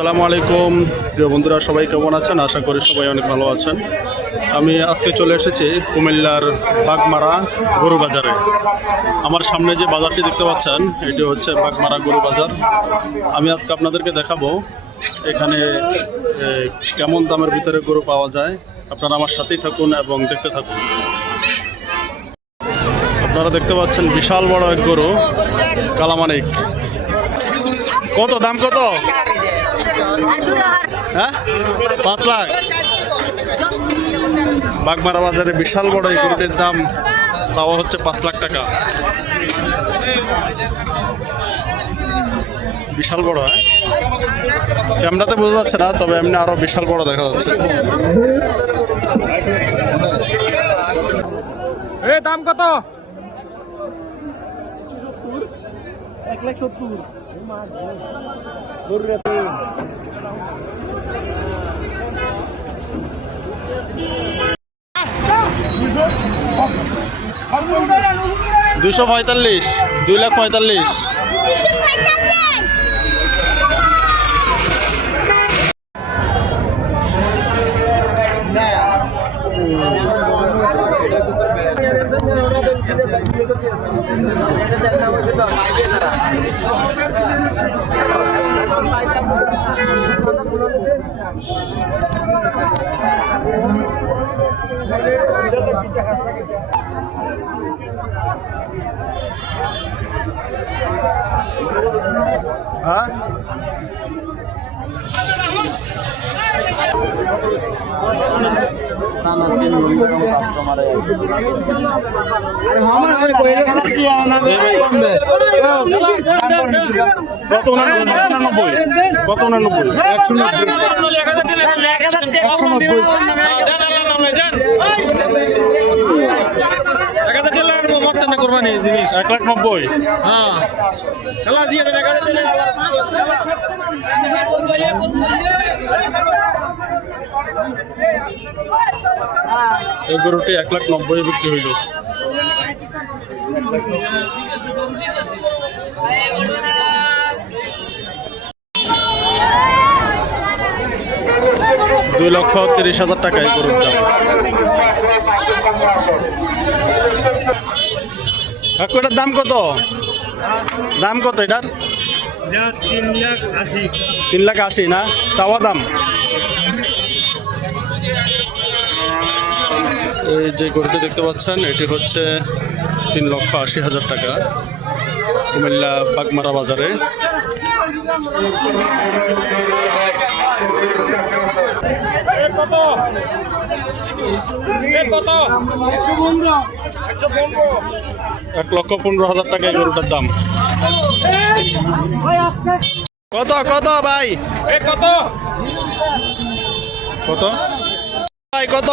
আসসালামু আলাইকুম প্রিয় বন্ধুরা, সবাই কেমন আছেন? আশা করি সবাই অনেক ভালো আছেন। আমি আজকে চলে এসেছি কুমিল্লার বাগমারা গরু বাজারে। আমার সামনে যে বাজারটি দেখতে পাচ্ছেন এটি হচ্ছে বাগমারা গরু বাজার। আমি আজকে আপনাদেরকে দেখাবো এখানে কেমন দামের ভিতরে গরু পাওয়া যায়। আপনারা আমার সাথেই থাকুন এবং দেখতে থাকুন। আপনারা দেখতে পাচ্ছেন বিশাল বড় এক গরু, কালামানিক। কত দাম? কত? হ্যাঁ, 5 লাখ। বাগমারা বাজারে বিশাল বড় এই গরুটির দাম চাওয়া হচ্ছে 5 লাখ টাকা। বিশাল বড়। হ্যাঁ, ক্যামেরাতে বোঝা যাচ্ছে না, তবে এমনি আরো বিশাল বড় দেখা যাচ্ছে। দাম কত? 1,70,000। দুশো 45, 2,45,000। হ্যাঁ, কত? 99। কত? 99। 1,90,000। হ্যাঁ, এই গরুটি 1,90,000 বিক্রি হইল। $2,30,000 এই গরুর দাম। এটার দাম কত? দাম কত এটার? 3,80,000 না চাওয়া দাম? এই যে গরুটি দেখতে পাচ্ছেন এটি হচ্ছে 3,80,000 টাকা, কুমিল্লা বাগমারা বাজারে। কত? 1,15,000 টাকা এই গরুটার দাম। কত কত ভাই? কত? কত ভাই? কত?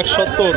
170।